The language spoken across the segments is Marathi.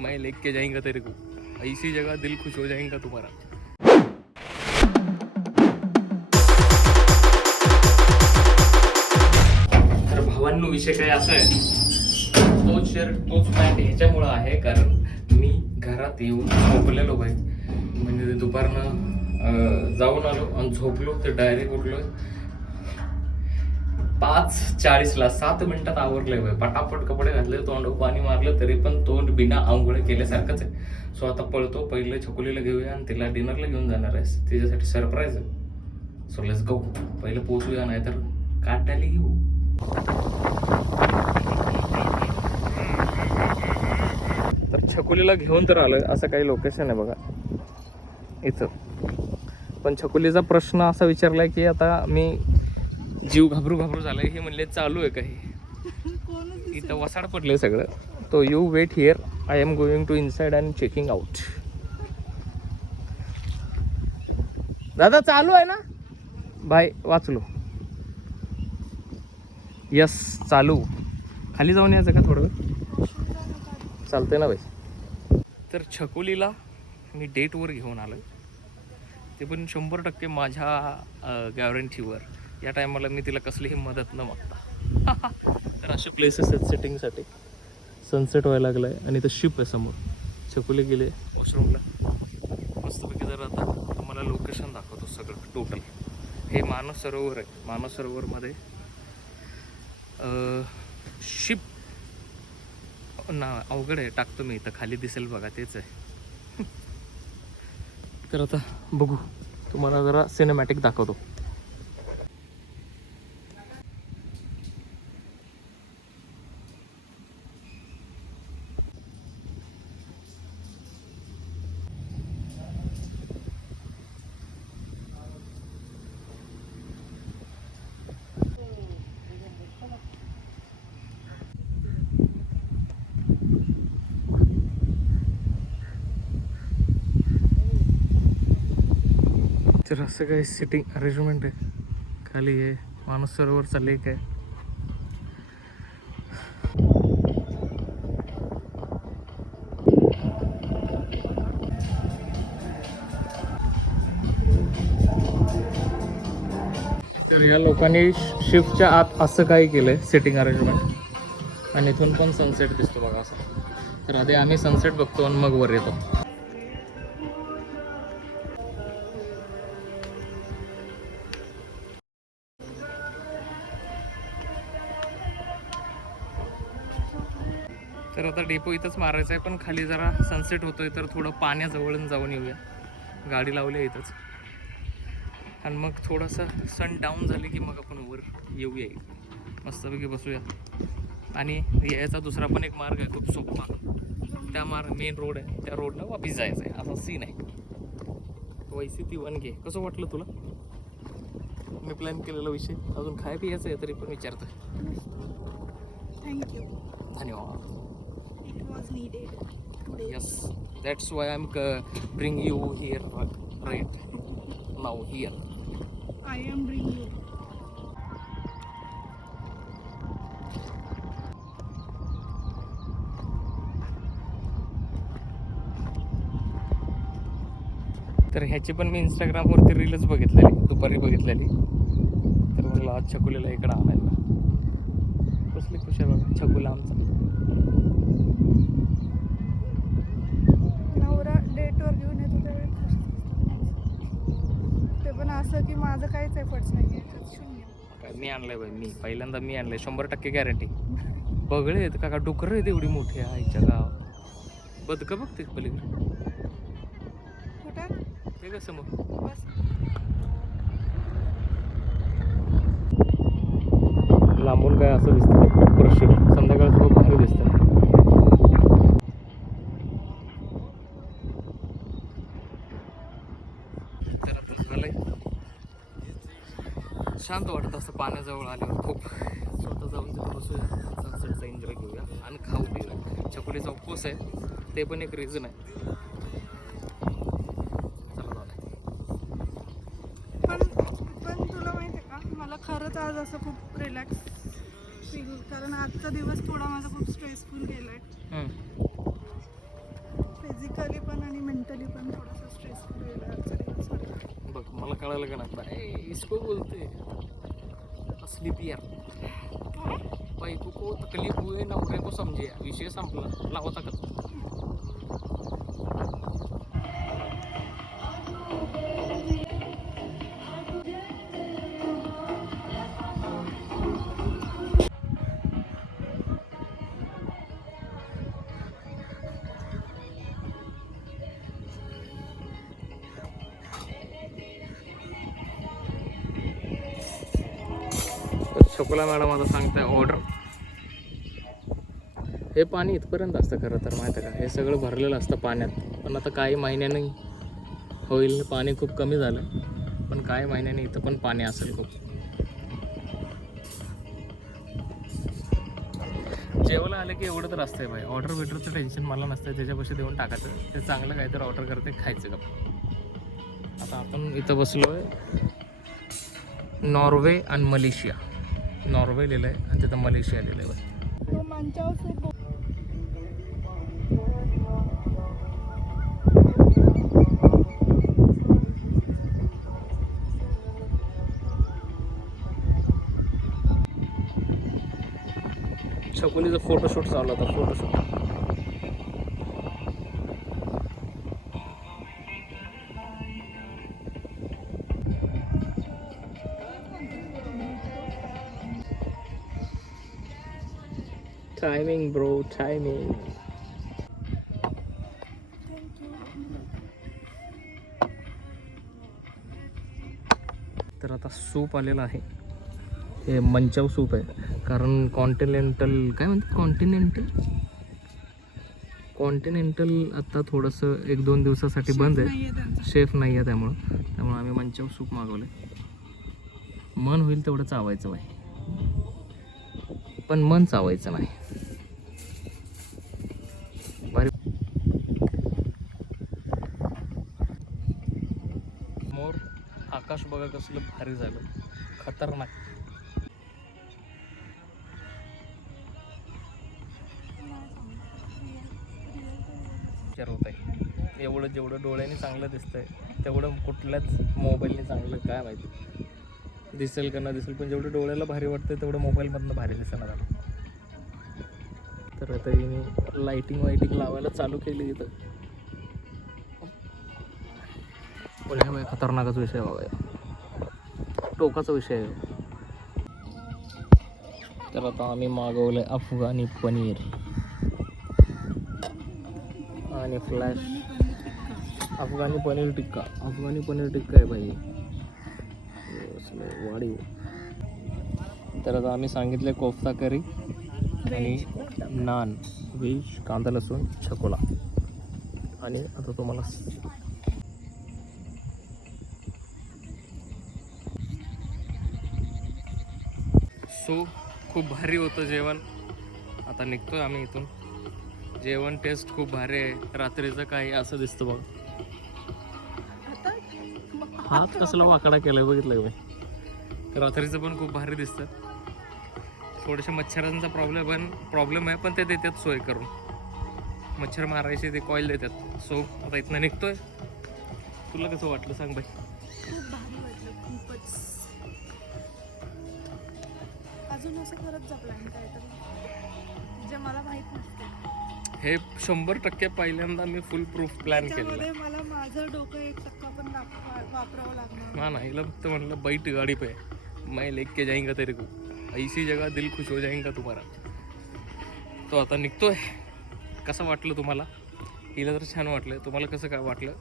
मैं लेके जाएंगा तेरे को, ऐसी जगह दिल खुश हो जाएगा तुम्हारा. तर भावांनो विषय काय असा आहे, तोच शर्ट तोच पॅन्ट ह्याच्यामुळं आहे कारण मी घरात येऊन झोपलेलो बाई. म्हणजे दुपारनं जाऊन आलो आणि झोपलो तर डायरेक्ट उठलो 5:40ला. 7 मिनिटात आवरलंय बाई. पटापट कपडे घातले, तोंड पाणी मारलं, तरी पण तोंड बिना आंघोळ केल्यासारखंच आहे. सो आता पळतो, पहिले छकुलीला घेऊया आणि तिला डिनरला घेऊन जाणार आहे, तिच्यासाठी सरप्राईज आहे. So let's go. पहिलं पोचूया, नाही तर काटाली घेऊ. तर छकुलीला घेऊन तर आलोय, असं काही लोकेशन आहे बघा इथं. पण छकुलीचा प्रश्न असा विचारलाय की आता मी जीव घाबरू झालाय. हे म्हणले चालू आहे काही, इथं वसाड पडले सगळं. तो you wait here, I am going to inside and checking out. दादा चालू आहे ना भाई, वाचलो. यस चालू. खाली जाऊन यायचं का थोडं वेळ? चालतंय ना भाई. तर छकुलीला मी डेटवर घेऊन आलो, ते पण 100% माझ्या गॅरंटीवर. या टायमाला मी तिला कसलीही मदत न मागता. तर असे प्लेसेस आहेत सेटिंगसाठी. सनसेट व्हायला लागला आहे आणि इथं शिप आहे समोर. छकुली गेले वॉशरूमला. मस्तपैकी जर आता तुम्हाला लोकेशन दाखवतो सगळं टोटल. हे मानस सरोवर आहे. मानस सरोवरमध्ये शिप ना अवघड आहे, टाकतो मी इथं खाली दिसेल बघा, तेच आहे. तर आता बघू, तुम्हाला जरा सिनेमॅटिक दाखवतो. तर असं काही सिटिंग अरेंजमेंट आहे. खाली आहे मानस सरोवरचा लेक आहे. तर या लोकांनी शिफ्टच्या आत असं काही केलंय सिटिंग अरेंजमेंट, आणि इथून पण सनसेट दिसतो बघा असं. तर आधी आम्ही सनसेट बघतो आणि मग वर येतो. तर आता डेपो इथंच मारायचं आहे, पण खाली जरा सनसेट होतोय तर थोडं पाण्याजवळून जाऊन येऊया. गाडी लावली आहे इथंच, आणि मग थोडंसं सन डाऊन झाले की मग आपण वर येऊया, मस्तपैकी बसूया. आणि यायचा दुसरा पण एक मार्ग आहे खूप सोपा. त्या मेन रोड आहे, त्या रोडनं वापिस जायचं आहे, असा सीन आहे. वैसी ती वनगे. कसं वाटलं तुला मी प्लॅन केलेला विषय? अजून खाय पियाचं आहे तरी पण विचारतं. थँक्यू. धन्यवाद. It was needed today. Yes, that's why I'm bring you here right now here. I am bringing you. तर ह्याची पण मी इंस्टाग्रामवरती रीलच बघितलेली, दुपारी बघितलेली. तर मला आज छकुलीला इकडं आणायला. कसली खुश आहे बघा छकुला आमचा. नवरा डेटवर घेऊन येतो त्यावेळी खुश ते पण असं की माझं काहीच एफर्ट्स नाही आहे, शून्य. काय मी आणलंय बाई, मी पहिल्यांदा मी आणलंय, 100% गॅरंटी. बगळे आहेत का डुकर आहेत एवढी मोठी आईच्या गाव. बदकं बघते पलीकडे कुठं ते कसं मग. बस लांबून काय असं दिसतं प्रश्न, संध्याकाळचं खूप भारी दिसतं. तर आता झालंय, शांत वाटतं असं पाण्याजवळ आल्यावर खूप. स्वतः जाऊन तिथं बसूया, सनसेटचा एन्जॉय घेऊया आणि खाऊ पिऊया. छकुलीचा उपवास आहे, ते पण एक रिझन आहे. पण तुला माहिती आहे का, मला खरंच आज असं खूप रिलॅक्स फील, कारण आजचा दिवस थोडा माझा खूप स्ट्रेसफुल गेलाय. कळालं का ना इसको बोलते असली पियर बायको को तकलीफ हुए नवरे को समजे विषय संपला लावता का तू शकुला मॅडम आता सांगताय ऑर्डर हे पाणी इथपर्यंत असतं खरं तर माहिती आहे का हे सगळं भरलेलं असतं पाण्यात पण आता काही महिन्याने होईल पाणी खूप कमी झालं पण काही महिन्याने इथं पण पाणी असेल खूप जेवायला आलं की एवढं तर असतंय भाई ऑर्डर वेटरचं टेन्शन मला नसतं त्याच्यापाशी देऊन टाकायचं ते चांगलं काहीतरी ऑर्डर करते खायचं का आता आपण इथं बसलो आहे नॉर्वे आणि मलेशिया नॉर्वे लिहिलं आहे आणि तिथं मलेशिया लिहिलं आहे तो मंचाव सूप छकुलीचा फोटोशूट चालू होता फोटोशूट टायमिंग ब्रो टायमिंग तर आता सूप आलेलं आहे हे मंचाव सूप आहे कारण कॉन्टिनेंटल काय म्हणतात कॉन्टिनेंटल आता थोडंसं 1-2 दिवसासाठी बंद आहे शेफ नाही आहे त्यामुळं आम्ही मंचाव सूप मागवलं मन होईल तेवढं चावायचं बाई पण मन चावायचं नाही भारी मोर आकाश बघा कसलं भारी झालं खतरनाक होत आहे एवढं जेवढं डोळ्याने चांगलं दिसतंय तेवढं कुठल्याच मोबाईलने चांगलं काय माहिती दिसेल का ना दिसेल पण जेवढं डोळ्याला भारी वाटतं तेवढं मोबाईलमधनं भारी दिसणार झालं तर आता मी लाईटिंग लावायला चालू केली इथं पण खतरनाकच विषय बाबा टोकाचा विषय आहे तर आता आम्ही मागवलंय अफगाणी पनीर आणि फ्लॅश अफगाणी पनीर टिक्का आहे भाई वाढीव तर आता आम्ही सांगितले कोफ्ता करी आणि नान व्हेज कांदा लसूण छकोला आणि आता तुम्हाला सो खूप भारी होतं जेवण आता निघतोय आम्ही इथून जेवण टेस्ट खूप भारी आहे रात्रीचं काही असं दिसतं बघ हात कसला वाकडा केलाय बघितलं का रात्रीचं पण खूप भारी दिसतं थोडेसे मच्छरांचा प्रॉब्लेम आहे पण ते देतात सोय करून मच्छर मारायचे ते कॉईल देतात सो आता इथनं निघतोय तुला कसं वाटलं सांग बाई खूप भारी वाटलं खूपच अजून असं करत जा प्लॅन काहीतरी जे मला माहित नसतं हे 100% पहिल्यांदा मी फुल प्रूफ प्लॅन केलेलं त्यामध्ये मला माझं डोकं 1% पण वापरावं लागणार हाँ ना हिला फक्त म्हणलं बैठ गाड़ी पे मैं लेके जाएंगा तेरे को ऐसी जगह दिल खुश हो जाएगा तुम्हारा तो आता निघतोय कसं वाटलं तुम्हाला हिला तर छान वाटलं तुम्हाला कसं काय वाटलं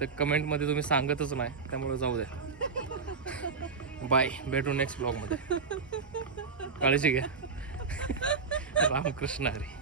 तर कमेंटमध्ये तुम्ही सांगतच नाही त्यामुळे जाऊ द्या बाय भेटू नेक्स्ट ब्लॉगमध्ये काळजी घ्या रामकृष्ण हरी